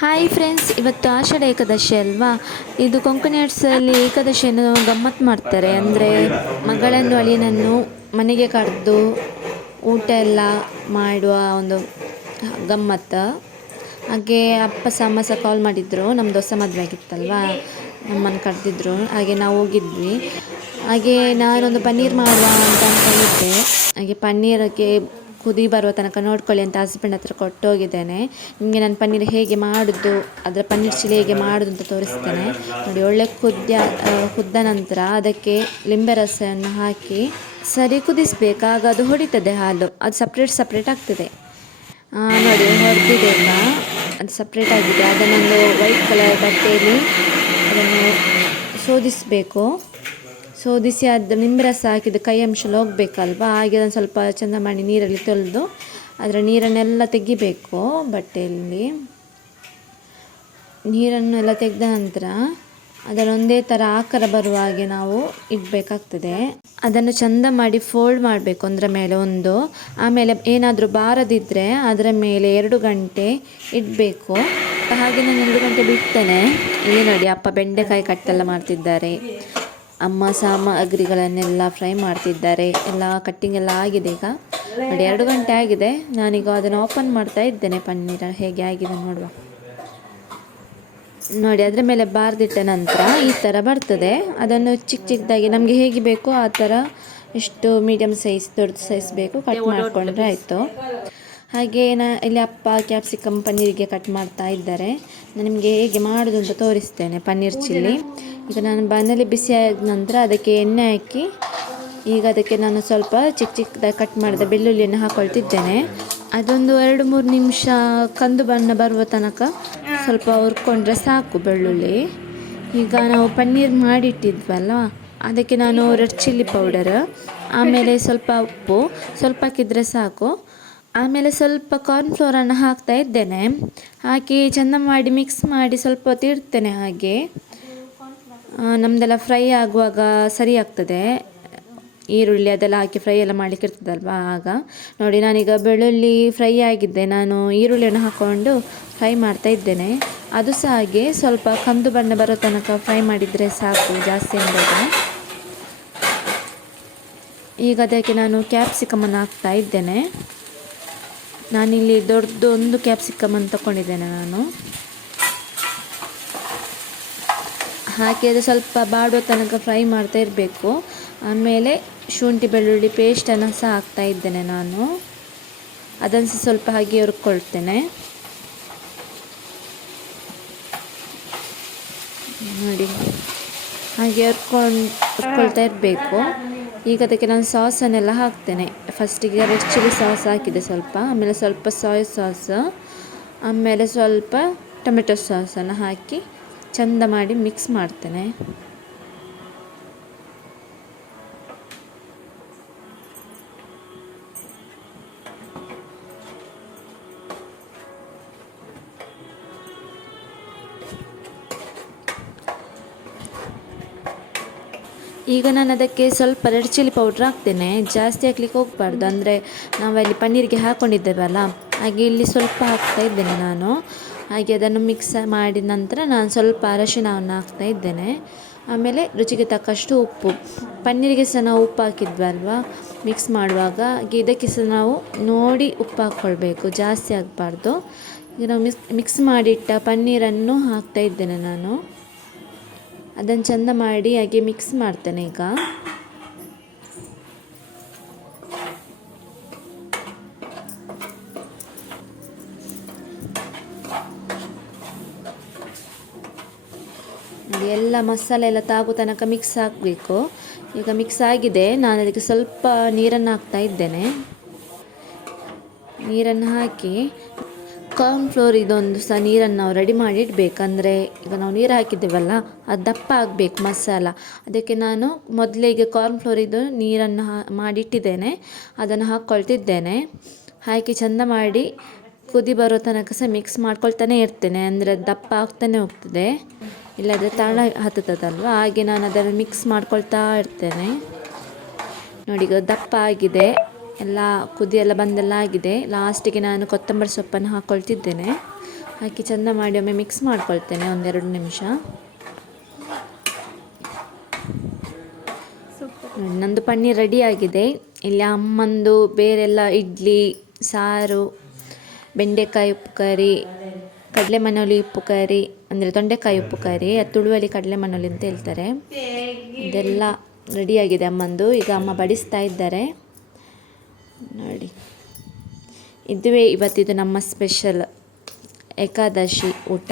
Hi friends, ಇವತ್ತು ಆಷಾಢ ಏಕಾದಶಿ ಅಲ್ವಾ. ಇದು ಕೊಂಕಣಿ ಆರ್ಟ್ಸಲ್ಲಿ ಏಕಾದಶಿಯನ್ನು ಗಮ್ಮತ್ತು ಮಾಡ್ತಾರೆ. ಅಂದರೆ ಮಗಳನ್ನು ಅಳಿಯನನ್ನು ಮನೆಗೆ ಕರೆದು ಊಟ ಎಲ್ಲ ಮಾಡುವ ಒಂದು ಗಮ್ಮತ್ತು. ಹಾಗೆ ಅಪ್ಪ ಅಮ್ಮ ಸಹ ಕಾಲ್ ಮಾಡಿದ್ರು, ನಮ್ಮದು ಹೊಸ ಮದುವೆ ಆಗಿತ್ತಲ್ವಾ, ನಮ್ಮನ್ನು ಕರೆದಿದ್ರು. ಹಾಗೆ ನಾವು ಹೋಗಿದ್ವಿ. ಹಾಗೆ ನಾನೊಂದು ಪನ್ನೀರ್ ಮಾಡುವ ಅಂತ ಅಂದ್ಕೊಂಡಿದ್ದೆ. ಹಾಗೆ ಪನ್ನೀರಕ್ಕೆ ಕುದಿ ಬರುವ ತನಕ ನೋಡ್ಕೊಳ್ಳಿ ಅಂತ ಹಸ್ಬೆಂಡ್ ಹತ್ರ ಕೊಟ್ಟು ಹೋಗಿದ್ದೇನೆ. ನಿಮಗೆ ನಾನು ಪನ್ನೀರ್ ಹೇಗೆ ಮಾಡೋದು, ಅದರ ಪನ್ನೀರ್ ಚಿಲ್ಲಿ ಹೇಗೆ ಮಾಡೋದು ಅಂತ ತೋರಿಸ್ತೇನೆ ನೋಡಿ. ಒಳ್ಳೆ ಕುದ್ದ ನಂತರ ಅದಕ್ಕೆ ಲಿಂಬೆ ರಸವನ್ನು ಹಾಕಿ ಸರಿ ಕುದಿಸ್ಬೇಕು. ಆಗ ಅದು ಹೊಡಿತದೆ, ಹಾಲು ಅದು ಸಪ್ರೇಟ್ ಆಗ್ತದೆ. ನೋಡಿ, ಹೊಡೆದಿದೆ ಈಗ, ಅದು ಸಪ್ರೇಟ್ ಆಗಿದೆ. ಅದನ್ನೊಂದು ವೈಟ್ ಕಲರ್ ಬಟ್ಟೆಯಲ್ಲಿ ಅದನ್ನು ಶೋಧಿಸಬೇಕು. ಶೋಧಿಸಿ ಅದು ನಿಂಬೆ ರಸ ಹಾಕಿದ್ದು ಕೈ ಅಂಶ ಹೋಗಬೇಕಲ್ವಾ. ಹಾಗೆ ಅದನ್ನು ಸ್ವಲ್ಪ ಚೆಂದ ಮಾಡಿ ನೀರಲ್ಲಿ ತೊಳೆದು ಅದರ ನೀರನ್ನೆಲ್ಲ ತೆಗಿಬೇಕು. ಬಟ್ಟೆಯಲ್ಲಿ ನೀರನ್ನೆಲ್ಲ ತೆಗೆದ ನಂತರ ಅದನ್ನೊಂದೇ ಥರ ಆಕಾರ ಬರುವ ಹಾಗೆ ನಾವು ಇಡಬೇಕಾಗ್ತದೆ. ಅದನ್ನು ಚೆಂದ ಮಾಡಿ ಫೋಲ್ಡ್ ಮಾಡಬೇಕು ಒಂದರ ಮೇಲೆ ಒಂದು. ಆಮೇಲೆ ಏನಾದರೂ ಬಾರದಿದ್ದರೆ ಅದರ ಮೇಲೆ 2 ಗಂಟೆ ಇಡಬೇಕು. ಹಾಗೆ ನಾನು 2 ಗಂಟೆ ಬಿಡ್ತೇನೆ. ಇಲ್ಲಿ ನೋಡಿ, ಅಪ್ಪ ಬೆಂಡೆಕಾಯಿ ಕಟ್ಟೆಲ್ಲ ಮಾಡ್ತಿದ್ದಾರೆ, ಅಮ್ಮ ಸಾಮಗ್ರಿಗಳನ್ನೆಲ್ಲ ಫ್ರೈ ಮಾಡ್ತಿದ್ದಾರೆ. ಎಲ್ಲ ಕಟ್ಟಿಂಗ್ ಎಲ್ಲ ಆಗಿದೆ. ಈಗ ನೋಡಿ 2 ಗಂಟೆ ಆಗಿದೆ. ನಾನೀಗ ಅದನ್ನು ಓಪನ್ ಮಾಡ್ತಾ ಇದ್ದೇನೆ. ಪನ್ನೀರ ಹೇಗೆ ಆಗಿದೆ ನೋಡುವ. ನೋಡಿ, ಅದರ ಮೇಲೆ ಬಾರ್ದಿಟ್ಟ ನಂತರ ಈ ಥರ ಬರ್ತದೆ. ಅದನ್ನು ಚಿಕ್ಕದಾಗಿ ನಮಗೆ ಹೇಗೆ ಬೇಕೋ ಆ ಥರ, ಎಷ್ಟು ಮೀಡಿಯಮ್ ಸೈಜ್ ದೊಡ್ಡ ಸೈಜ್ ಬೇಕು ಕಟ್ ಮಾಡಿಕೊಂಡ್ರೆ ಆಯಿತು. ಹಾಗೆ ಇಲ್ಲಿ ಅಪ್ಪ ಕ್ಯಾಪ್ಸಿಕಮ್ ಪನ್ನೀರಿಗೆ ಕಟ್ ಮಾಡ್ತಾ ಇದ್ದಾರೆ. ನಾನು ನಿಮಗೆ ಹೇಗೆ ಮಾಡೋದು ಅಂತ ತೋರಿಸ್ತೇನೆ. ಪನ್ನೀರ್ ಚಿಲ್ಲಿ ಈಗ ನಾನು ಬಾಣಲೆ ಬಿಸಿ ಆದ ನಂತರ ಅದಕ್ಕೆ ಎಣ್ಣೆ ಹಾಕಿ, ಈಗ ಅದಕ್ಕೆ ನಾನು ಸ್ವಲ್ಪ ಚಿಕ್ಕದಾಗಿ ಕಟ್ ಮಾಡಿದ ಬೆಳ್ಳುಳ್ಳಿಯನ್ನು ಹಾಕ್ಕೊಳ್ತಿದ್ದೇನೆ. ಅದೊಂದು 2-3 ನಿಮಿಷ ಕಂದು ಬಣ್ಣ ಬರುವ ತನಕ ಸ್ವಲ್ಪ ಹುರ್ಕೊಂಡ್ರೆ ಸಾಕು ಬೆಳ್ಳುಳ್ಳಿ. ಈಗ ನಾವು ಪನ್ನೀರ್ ಮಾಡಿಟ್ಟಿದ್ವಲ್ಲ, ಅದಕ್ಕೆ ನಾನು ರೆಡ್ ಚಿಲ್ಲಿ ಪೌಡರ್, ಆಮೇಲೆ ಸ್ವಲ್ಪ ಉಪ್ಪು ಸ್ವಲ್ಪ ಹಾಕಿದರೆ ಸಾಕು. ಆಮೇಲೆ ಸ್ವಲ್ಪ ಕಾರ್ನ್ಫ್ಲೋರನ್ನು ಹಾಕ್ತಾ ಇದ್ದೇನೆ. ಹಾಕಿ ಚೆಂದ ಮಾಡಿ ಮಿಕ್ಸ್ ಮಾಡಿ ಸ್ವಲ್ಪ ಹೊತ್ತು ಇಡ್ತೇನೆ. ಹಾಗೆ ನಮ್ಮದೆಲ್ಲ ಫ್ರೈ ಆಗುವಾಗ ಸರಿ ಆಗ್ತದೆ. ಈರುಳ್ಳಿ ಅದೆಲ್ಲ ಹಾಕಿ ಫ್ರೈ ಎಲ್ಲ ಮಾಡಲಿಕ್ಕೆ ಇರ್ತದಲ್ವ. ಆಗ ನೋಡಿ, ನಾನೀಗ ಬೆಳ್ಳುಳ್ಳಿ ಫ್ರೈ ಆಗಿದ್ದೆ, ನಾನು ಈರುಳ್ಳಿಯನ್ನು ಹಾಕ್ಕೊಂಡು ಫ್ರೈ ಮಾಡ್ತಾ ಇದ್ದೇನೆ. ಅದು ಸಹ ಹಾಗೆ ಸ್ವಲ್ಪ ಕಂದು ಬಣ್ಣ ಬರೋ ತನಕ ಫ್ರೈ ಮಾಡಿದರೆ ಸಾಕು, ಜಾಸ್ತಿ ಅಂದಾಗ. ಈಗ ಅದಕ್ಕೆ ನಾನು ಕ್ಯಾಪ್ಸಿಕಮನ್ನು ಹಾಕ್ತಾ ಇದ್ದೇನೆ. ನಾನಿಲ್ಲಿ ದೊಡ್ಡದೊಂದು ಕ್ಯಾಪ್ಸಿಕಮನ್ನು ತಗೊಂಡಿದ್ದೇನೆ ನಾನು. ಹಾಕಿ ಅದು ಸ್ವಲ್ಪ ಬಾಡುವ ತನಕ ಫ್ರೈ ಮಾಡ್ತಾ ಇರಬೇಕು. ಆಮೇಲೆ ಶುಂಠಿ ಬೆಳ್ಳುಳ್ಳಿ ಪೇಸ್ಟನ್ನು ಸಹ ಹಾಕ್ತಾ ಇದ್ದೇನೆ ನಾನು. ಅದನ್ನು ಸಹ ಸ್ವಲ್ಪ ಹಾಗೆ ಹುರ್ಕೊಳ್ತೇನೆ. ನೋಡಿ, ಹಾಗೆ ಹುರ್ಕೊಳ್ತಾ ಇರಬೇಕು. ಈಗ ಅದಕ್ಕೆ ನಾನು ಸಾಸನ್ನೆಲ್ಲ ಹಾಕ್ತೇನೆ. ಫಸ್ಟಿಗೆ ರೆಡ್ ಚಿಲ್ಲಿ ಸಾಸ್ ಹಾಕಿದೆ ಸ್ವಲ್ಪ, ಆಮೇಲೆ ಸ್ವಲ್ಪ ಸೋಯಾ ಸಾಸ್, ಆಮೇಲೆ ಸ್ವಲ್ಪ ಟೊಮೆಟೊ ಸಾಸನ್ನು ಹಾಕಿ ಚೆಂದ ಮಾಡಿ ಮಿಕ್ಸ್ ಮಾಡ್ತೇನೆ. ಈಗ ನಾನು ಅದಕ್ಕೆ ಸ್ವಲ್ಪ ರೆಡ್ ಚಿಲ್ಲಿ ಪೌಡ್ರ್ ಹಾಕ್ತೇನೆ. ಜಾಸ್ತಿ ಹಾಕ್ಲಿಕ್ಕೆ ಹೋಗಬಾರ್ದು, ಅಂದರೆ ನಾವಲ್ಲಿ ಪನ್ನೀರಿಗೆ ಹಾಕ್ಕೊಂಡಿದ್ದೇವಲ್ಲ, ಹಾಗೆ ಇಲ್ಲಿ ಸ್ವಲ್ಪ ಹಾಕ್ತಾ ಇದ್ದೇನೆ ನಾನು. ಹಾಗೆ ಅದನ್ನು ಮಿಕ್ಸ್ ಮಾಡಿದ ನಂತರ ನಾನು ಸ್ವಲ್ಪ ಅರಶಿಣವನ್ನು ಹಾಕ್ತಾ ಇದ್ದೇನೆ. ಆಮೇಲೆ ರುಚಿಗೆ ತಕ್ಕಷ್ಟು ಉಪ್ಪು. ಪನ್ನೀರಿಗೆ ಸಹ ನಾವು ಉಪ್ಪು ಹಾಕಿದ್ವಲ್ವ ಮಿಕ್ಸ್ ಮಾಡುವಾಗ, ಹಾಗೆ ಇದಕ್ಕೆ ಸಹ ನಾವು ನೋಡಿ ಉಪ್ಪು ಹಾಕ್ಕೊಳ್ಬೇಕು, ಜಾಸ್ತಿ ಆಗಬಾರ್ದು. ಈಗ ನಾವು ಮಿಕ್ಸ್ ಮಾಡಿಟ್ಟ ಪನ್ನೀರನ್ನು ಹಾಕ್ತಾ ಇದ್ದೇನೆ ನಾನು. ಅದನ್ನು ಚೆಂದ ಮಾಡಿ ಹಾಗೆ ಮಿಕ್ಸ್ ಮಾಡ್ತೇನೆ. ಈಗ ಎಲ್ಲ ಮಸಾಲೆ ಎಲ್ಲ ತಾಗೋ ತನಕ ಮಿಕ್ಸ್ ಹಾಕಬೇಕು. ಈಗ ಮಿಕ್ಸ್ ಆಗಿದೆ. ನಾನು ಅದಕ್ಕೆ ಸ್ವಲ್ಪ ನೀರನ್ನು ಹಾಕ್ತಾ ಇದ್ದೇನೆ. ನೀರನ್ನು ಹಾಕಿ ಕಾರ್ನ್ಫ್ಲೋರ್ ಇದೊಂದು ಸಹ ನೀರನ್ನು ನಾವು ರೆಡಿ ಮಾಡಿ ಇಡಬೇಕಂದ್ರೆ, ಈಗ ನಾವು ನೀರು ಹಾಕಿದ್ದೇವಲ್ಲ ಅದು ದಪ್ಪ ಆಗಬೇಕು ಮಸಾಲ. ಅದಕ್ಕೆ ನಾನು ಮೊದಲಿಗೆ ಕಾರ್ನ್ಫ್ಲೋರ್ ಇದು ನೀರನ್ನು ಮಾಡಿಟ್ಟಿದ್ದೇನೆ, ಅದನ್ನು ಹಾಕ್ಕೊಳ್ತಿದ್ದೇನೆ. ಹಾಕಿ ಚೆಂದ ಮಾಡಿ ಕುದಿ ಬರೋ ತನಕ ಸಹ ಮಿಕ್ಸ್ ಮಾಡ್ಕೊಳ್ತಾನೆ ಇರ್ತೇನೆ. ಅಂದರೆ ದಪ್ಪ ಆಗ್ತಾನೆ ಹೋಗ್ತದೆ, ಇಲ್ಲದ್ರೆ ತಳ ಹತ್ತದಲ್ವ. ಹಾಗೆ ನಾನು ಅದನ್ನು ಮಿಕ್ಸ್ ಮಾಡ್ಕೊಳ್ತಾ ಇರ್ತೇನೆ. ನೋಡಿ, ಈಗ ದಪ್ಪ ಆಗಿದೆ, ಎಲ್ಲ ಕುದಿಯೆಲ್ಲ ಬಂದೆಲ್ಲ ಆಗಿದೆ. ಲಾಸ್ಟಿಗೆ ನಾನು ಕೊತ್ತಂಬರಿ ಸೊಪ್ಪನ್ನು ಹಾಕ್ಕೊಳ್ತಿದ್ದೇನೆ. ಹಾಕಿ ಚೆಂದ ಮಾಡಿ ಒಮ್ಮೆ ಮಿಕ್ಸ್ ಮಾಡ್ಕೊಳ್ತೇನೆ 1-2 ನಿಮಿಷ. ನಂದು ಪನ್ನೀರ್ ರೆಡಿ ಆಗಿದೆ. ಇಲ್ಲಿ ಅಮ್ಮಂದು ಬೇರೆಲ್ಲ ಇಡ್ಲಿ, ಸಾರು, ಬೆಂಡೆಕಾಯಿ ಉಪ್ಪು ಕರಿ, ಕಡಲೆ ಮನೋಲಿ ಉಪ್ಪು ಕರಿ, ಅಂದರೆ ತೊಂಡೆಕಾಯಿ ಉಪ್ಪು ಕರಿ, ಅದು ತುಳುವಲ್ಲಿ ಕಡಲೆ ಮನೋಲಿ ಅಂತ ಹೇಳ್ತಾರೆ. ಇದೆಲ್ಲ ರೆಡಿಯಾಗಿದೆ ಅಮ್ಮಂದು. ಈಗ ಅಮ್ಮ ಬಡಿಸ್ತಾ ಇದ್ದಾರೆ ನೋಡಿ. ಇದುವೇ ಇವತ್ತಿದು ನಮ್ಮ ಸ್ಪೆಷಲ್ ಏಕಾದಶಿ ಊಟ.